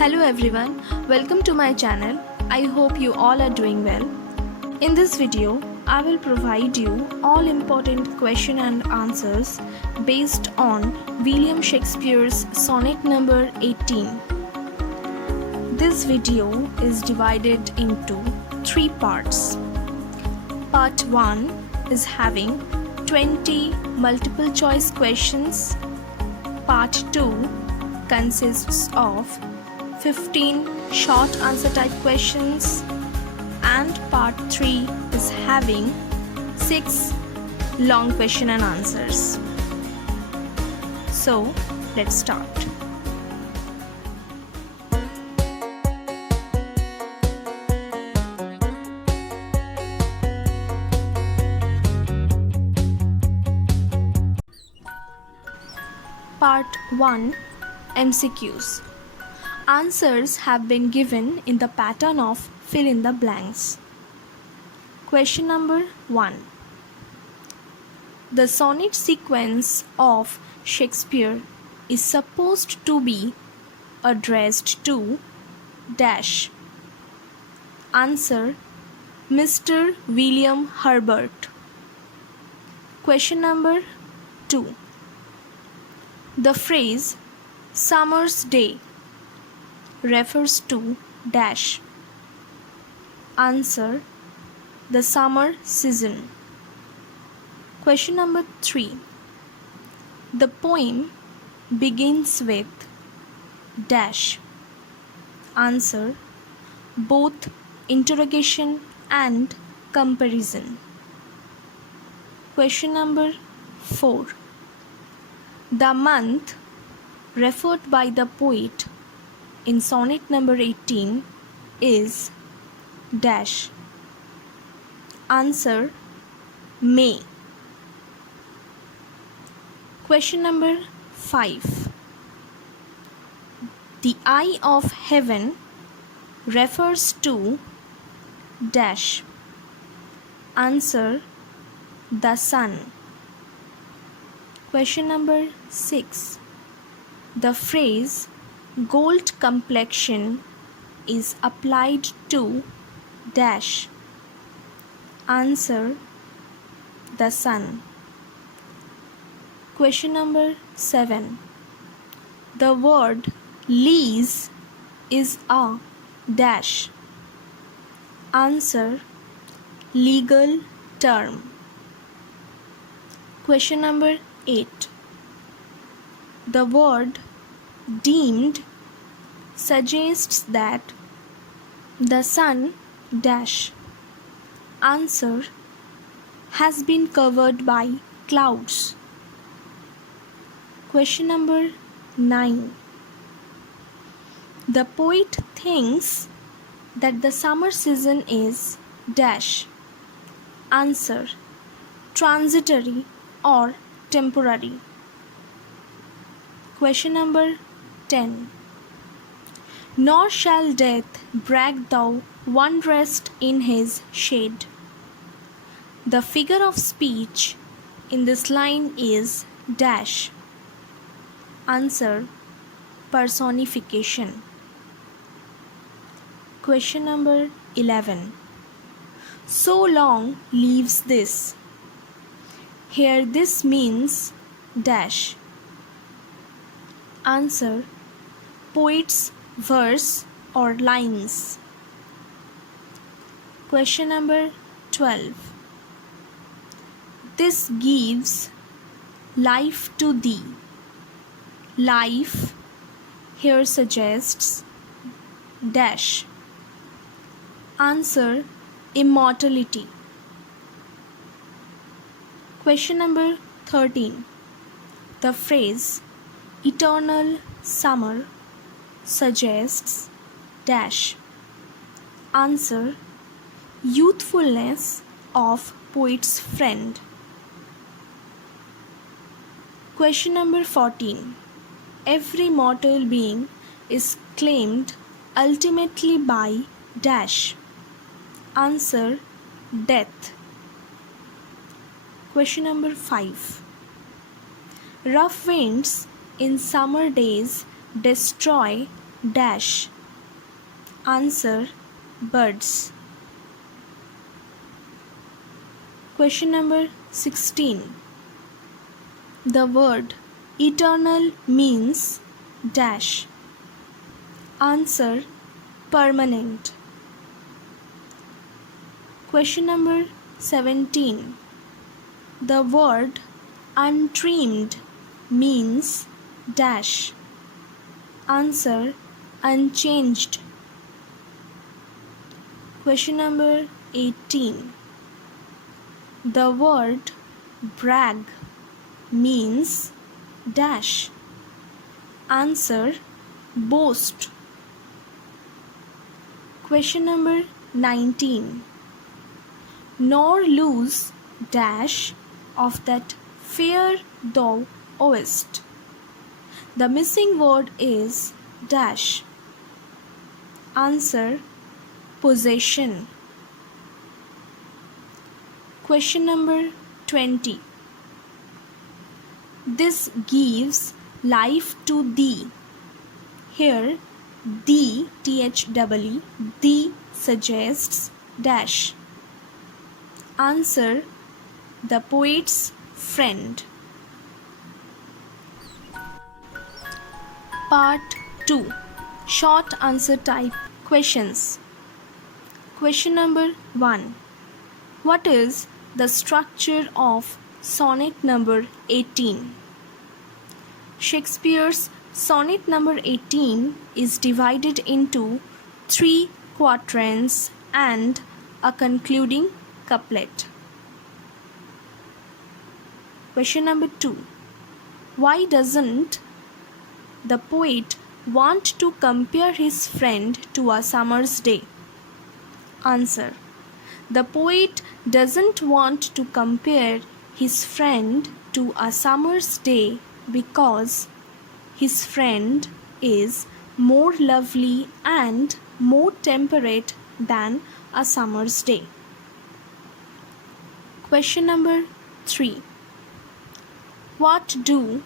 Hello everyone, welcome to my channel. I hope you all are doing well. In this video, I will provide you all important question and answers based on William Shakespeare's sonnet number 18. This video is divided into 3 parts. Part 1 is having 20 multiple choice questions. Part 2 consists of 15 short answer type questions, and part 3 is having 6 long question and answers. So let's start. Part 1 MCQs. Answers have been given in the pattern of fill in the blanks. Question number 1. The sonnet sequence of Shakespeare is supposed to be addressed to dash. Answer: Mr. William Herbert. Question number 2. The phrase summer's day refers to dash. Answer: the summer season. Question number 3. The poem begins with dash. Answer: both interrogation and comparison. Question number 4. The month referred by the poet in sonnet number 18 is dash. Answer: May. Question number 5. The eye of heaven refers to dash. Answer: the sun. Question number 6. The phrase gold complexion is applied to dash. Answer: the sun. Question number 7. The word lease is a dash. Answer: legal term. Question number 8. The word deemed suggests that the sun dash. Answer: has been covered by clouds. Question number 9. The poet thinks that the summer season is dash. Answer: transitory or temporary. Question number 10. Nor shall death brag thou one rest in his shade. The figure of speech in this line is dash. Answer: personification. Question number 11. So long leaves this. Here this means dash. Answer: poet's verse or lines. Question number 12. This gives life to thee. Life here suggests dash. Answer: immortality. Question number 13. The phrase eternal summer suggests dash. Answer: youthfulness of poet's friend. Question number 14. Every mortal being is claimed ultimately by dash. Answer: death. Question number 5. Rough winds in summer days destroy dash. Answer: birds. Question number 16. The word eternal means dash. Answer: permanent. Question number 17. The word untrimmed means dash. Answer: unchanged. Question number 18. The word brag means dash. Answer: boast. Question number 19. Nor lose dash of that fear thou owest. The missing word is dash. Answer: possession. Question number 20. This gives life to thee. Here, thee, thee, thee suggests dash. Answer: the poet's friend. Part 2. Short answer type questions. Question number 1. What is the structure of sonnet number 18? Shakespeare's sonnet number 18 is divided into 3 quatrains and a concluding couplet. Question number 2. Why doesn't the poet want to compare his friend to a summer's day? Answer: the poet doesn't want to compare his friend to a summer's day because his friend is more lovely and more temperate than a summer's day. Question number 3. What do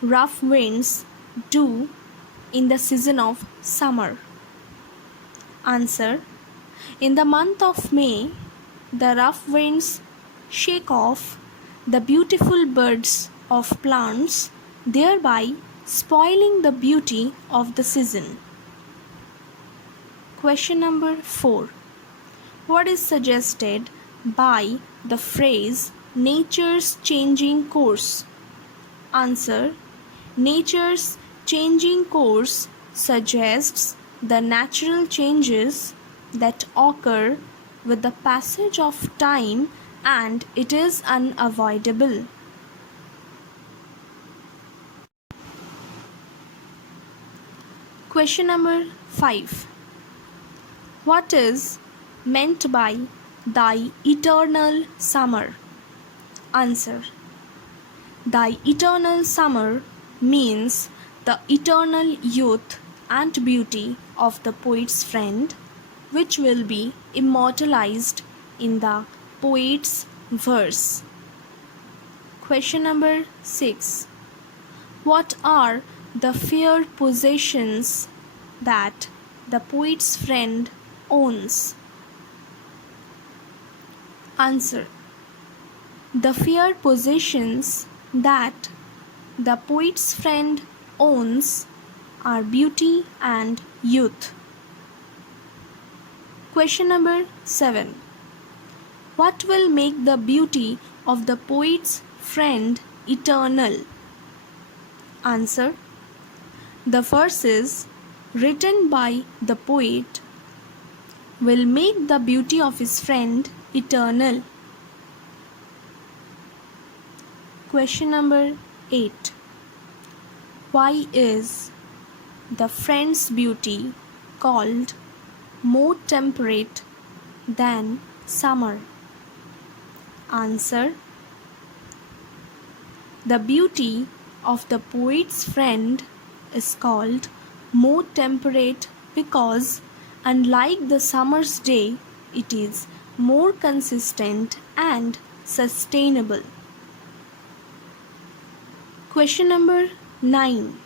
rough winds do in the season of summer? Answer: in the month of May, the rough winds shake off the beautiful buds of plants, thereby spoiling the beauty of the season. Question number 4. What is suggested by the phrase nature's changing course? Answer: nature's changing course suggests the natural changes that occur with the passage of time, and it is unavoidable. Question number 5. What is meant by thy eternal summer? Answer: thy eternal summer means the eternal youth and beauty of the poet's friend, which will be immortalized in the poet's verse. Question number 6. What are the fair possessions that the poet's friend owns? Answer: the fair possessions that the poet's friend owns are beauty and youth. Question number 7. What will make the beauty of the poet's friend eternal? Answer: the verses written by the poet will make the beauty of his friend eternal. Question number 8. Why is the friend's beauty called more temperate than summer? Answer: the beauty of the poet's friend is called more temperate because, unlike the summer's day, it is more consistent and sustainable. Question number 9.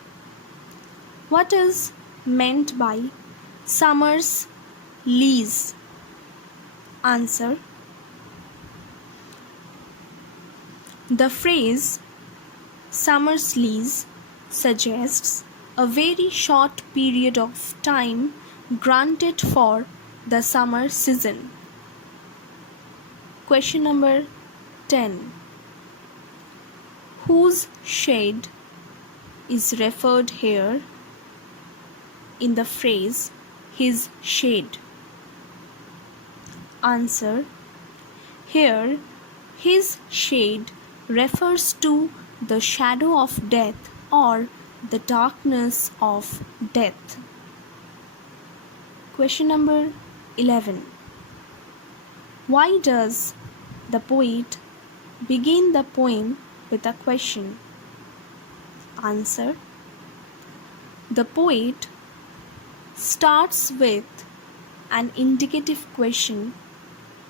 What is meant by summer's lease? Answer. The phrase summer's lease suggests a very short period of time granted for the summer season. Question number 10. Whose shade is referred here in the phrase his shade? Answer. Here, his shade refers to the shadow of death or the darkness of death. Question number 11. Why does the poet begin the poem with a question? Answer. The poet starts with an indicative question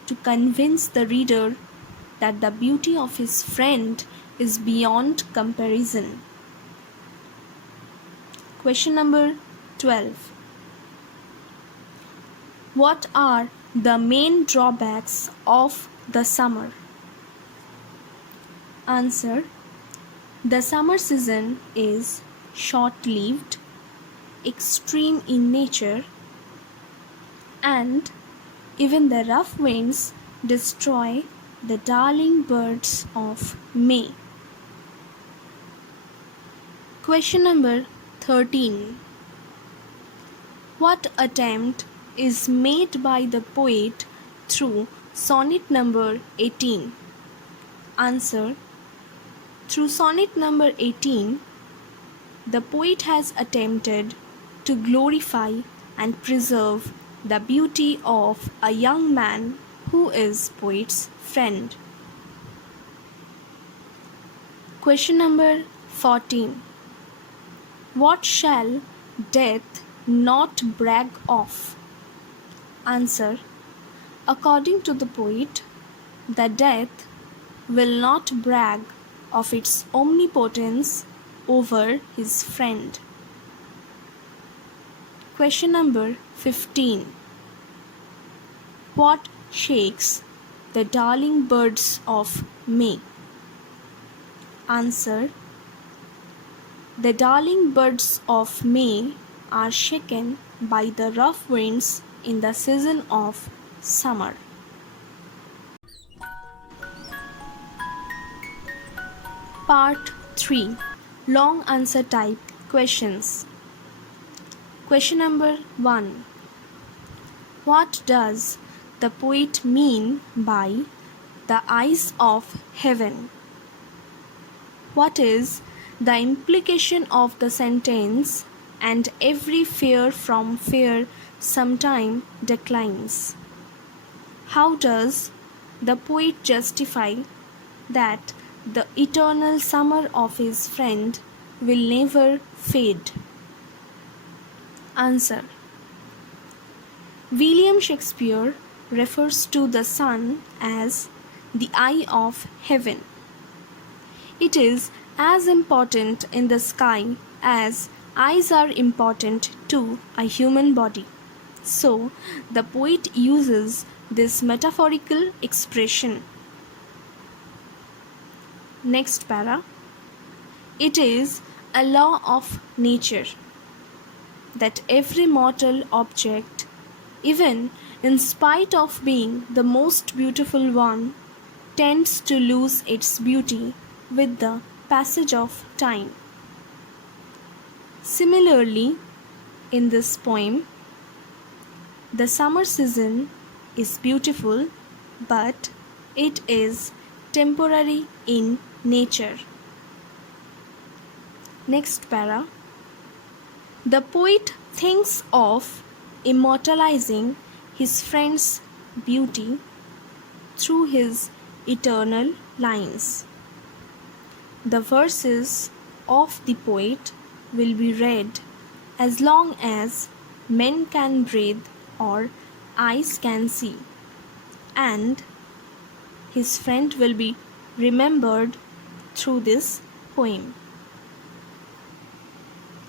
to convince the reader that the beauty of his friend is beyond comparison. Question number 12. What are the main drawbacks of the summer? Answer. The summer season is short-lived, extreme in nature, and even the rough winds destroy the darling birds of May. Question number 13. What attempt is made by the poet through sonnet number 18? Answer. Through sonnet number 18, the poet has attempted to glorify and preserve the beauty of a young man who is poet's friend. Question number 14. What shall death not brag of? Answer. According to the poet, the death will not brag of its omnipotence over his friend. Question number 15. What shakes the darling birds of May? Answer. The darling birds of May are shaken by the rough winds in the season of summer. Part 3. Long answer type questions. Question number 1. What does the poet mean by the eyes of heaven? What is the implication of the sentence, and every fear from fear sometime declines? How does the poet justify that the eternal summer of his friend will never fade? Answer. William Shakespeare refers to the sun as the eye of heaven. It is as important in the sky as eyes are important to a human body. So, the poet uses this metaphorical expression. Next para. It is a law of nature that every mortal object, even in spite of being the most beautiful one, tends to lose its beauty with the passage of time. Similarly, in this poem, the summer season is beautiful, but it is temporary in nature. Next para. The poet thinks of immortalizing his friend's beauty through his eternal lines. The verses of the poet will be read as long as men can breathe or eyes can see, and his friend will be remembered through this poem.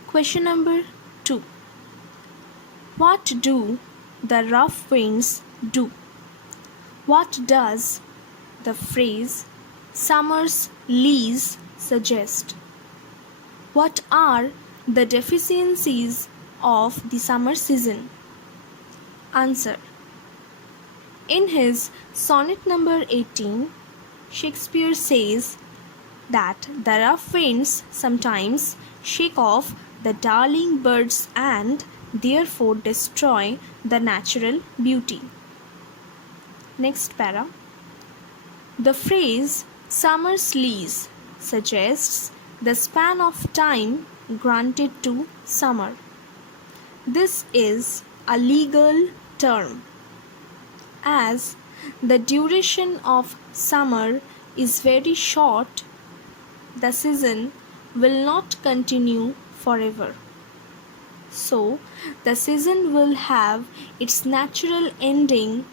Question number 2. What do the rough winds do? What does the phrase summer's lease suggest? What are the deficiencies of the summer season? Answer. In his sonnet number 18, Shakespeare says that the rough winds sometimes shake off the darling birds and therefore destroy the natural beauty. Next para. The phrase summer's lease suggests the span of time granted to summer. This is a legal term, as the duration of summer is very short. The season will not continue forever. So, the season will have its natural ending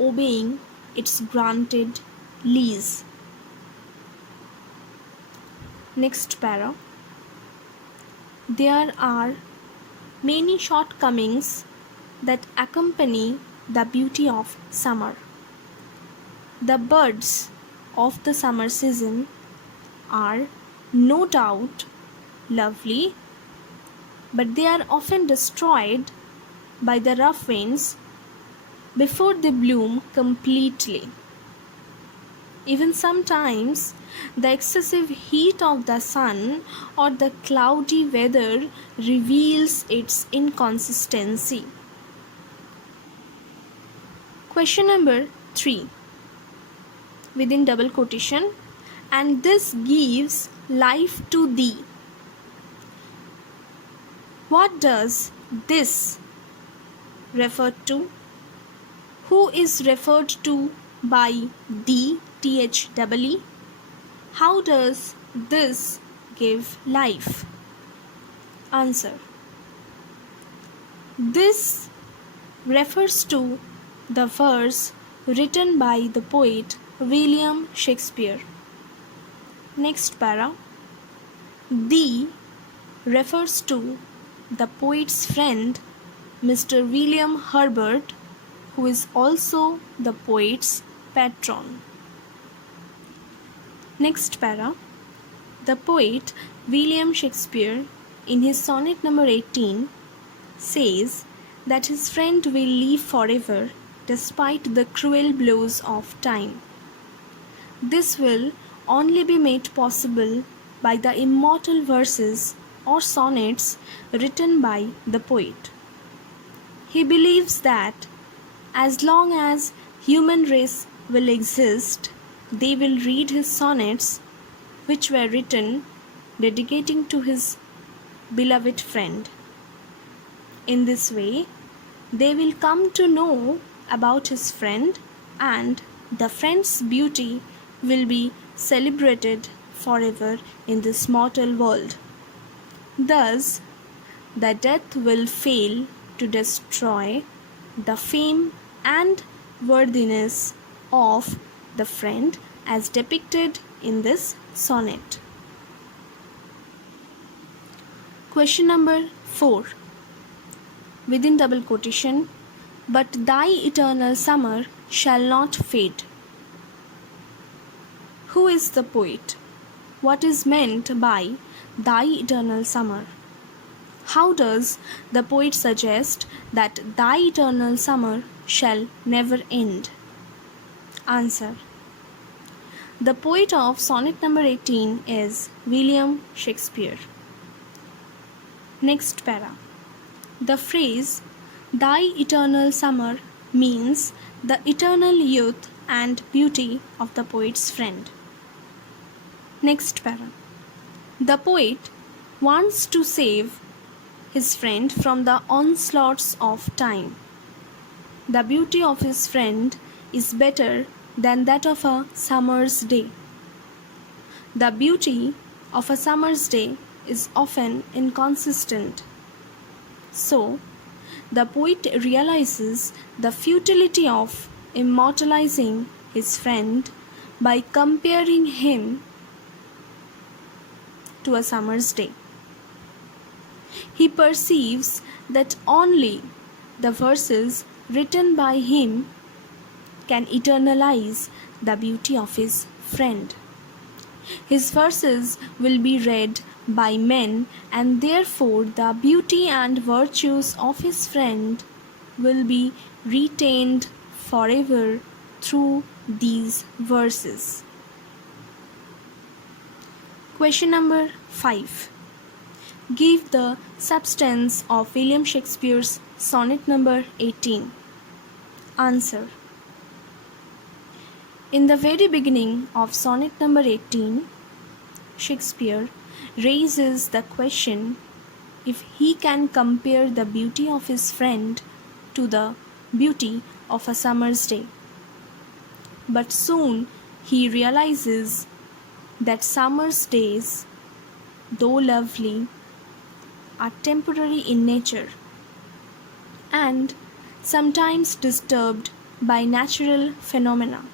obeying its granted lease. Next para. There are many shortcomings that accompany the beauty of summer. The birds of the summer season are no doubt lovely, but they are often destroyed by the rough winds before they bloom completely. Even sometimes, the excessive heat of the sun or the cloudy weather reveals its inconsistency. Question number 3. Within double quotation, and this gives life to thee. What does this refer to? Who is referred to by thee, THEE? How does this give life? Answer. This refers to the verse written by the poet William Shakespeare. Next para. Thee refers to the poet's friend Mr. William Herbert, who is also the poet's patron. Next para. The poet William Shakespeare, in his sonnet number 18, says that his friend will live forever despite the cruel blows of time. This will only be made possible by the immortal verses or sonnets written by the poet. He believes that as long as human race will exist, they will read his sonnets, which were written dedicating to his beloved friend. In this way, they will come to know about his friend, and the friend's beauty will be celebrated forever in this mortal world. Thus, the death will fail to destroy the fame and worthiness of the friend as depicted in this sonnet. Question number 4. Within double quotation, but thy eternal summer shall not fade. Who is the poet? What is meant by thy eternal summer? How does the poet suggest that thy eternal summer shall never end? Answer. The poet of sonnet number 18 is William Shakespeare. Next para. The phrase thy eternal summer means the eternal youth and beauty of the poet's friend. Next para. The poet wants to save his friend from the onslaughts of time. The beauty of his friend is better than that of a summer's day. The beauty of a summer's day is often inconsistent. So, the poet realizes the futility of immortalizing his friend by comparing him to a summer's day. He perceives that only the verses written by him can eternalize the beauty of his friend. His verses will be read by men, and therefore the beauty and virtues of his friend will be retained forever through these verses. Question number 5. Give the substance of William Shakespeare's sonnet number 18. Answer. In the very beginning of sonnet number 18, Shakespeare raises the question if he can compare the beauty of his friend to the beauty of a summer's day. But soon he realizes that summer's days, though lovely, are temporary in nature and sometimes disturbed by natural phenomena.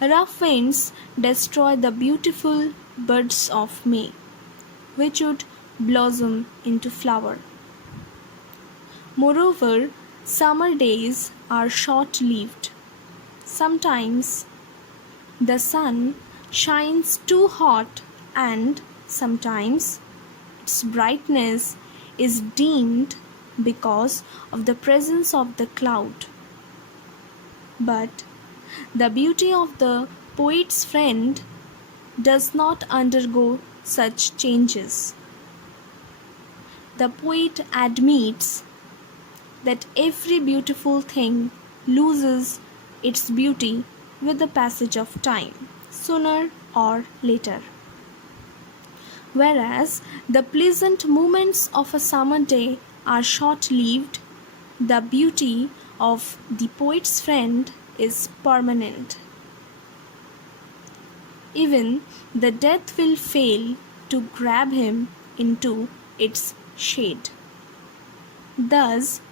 Rough winds destroy the beautiful buds of May, which would blossom into flower. Moreover, summer days are short-lived. Sometimes the sun shines too hot, and sometimes its brightness is dimmed because of the presence of the cloud. But the beauty of the poet's friend does not undergo such changes. The poet admits that every beautiful thing loses its beauty with the passage of time, sooner or later. Whereas the pleasant moments of a summer day are short-lived, the beauty of the poet's friend is permanent. Even the death will fail to grab him into its shade. Thus,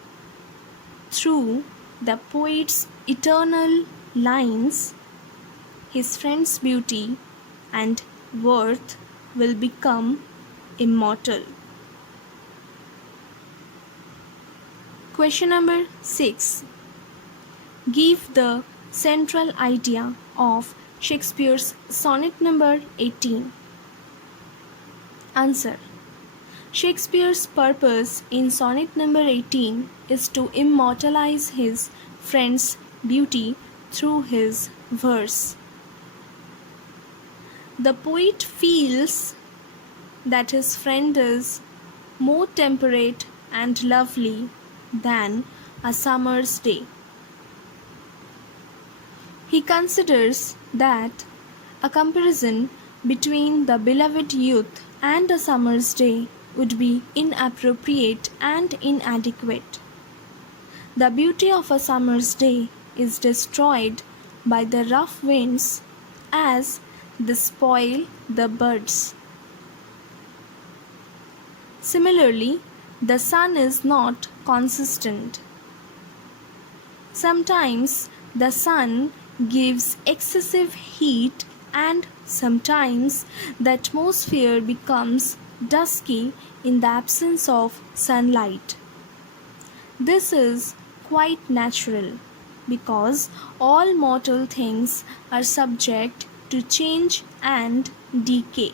through the poet's eternal lines, his friend's beauty and worth will become immortal. Question number 6. Give the central idea of Shakespeare's sonnet number 18. Answer. Shakespeare's purpose in sonnet number 18 is to immortalize his friend's beauty through his verse. The poet feels that his friend is more temperate and lovely than a summer's day. He considers that a comparison between the beloved youth and a summer's day would be inappropriate and inadequate. The beauty of a summer's day is destroyed by the rough winds as they spoil the buds. Similarly, the sun is not consistent. Sometimes the sun gives excessive heat, and sometimes the atmosphere becomes dusky in the absence of sunlight. This is quite natural because all mortal things are subject to change and decay.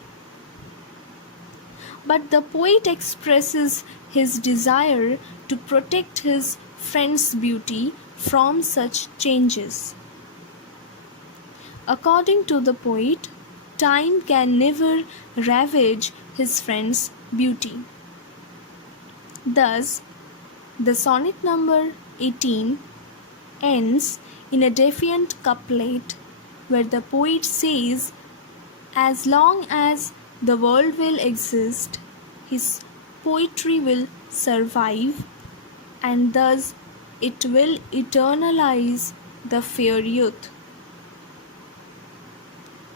But the poet expresses his desire to protect his friend's beauty from such changes. According to the poet, time can never ravage his friend's beauty. Thus, the sonnet number 18 ends in a defiant couplet where the poet says, as long as the world will exist, his poetry will survive, and thus it will eternalize the fair youth.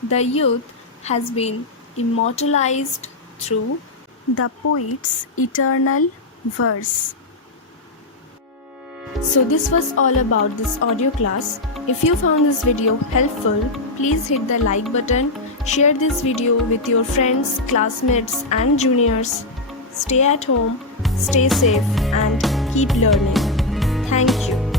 The youth has been immortalized through the poet's eternal verse. So this was all about this audio class. If you found this video helpful, please hit the like button, share this video with your friends, classmates and juniors. Stay at home, stay safe and keep learning. Thank you.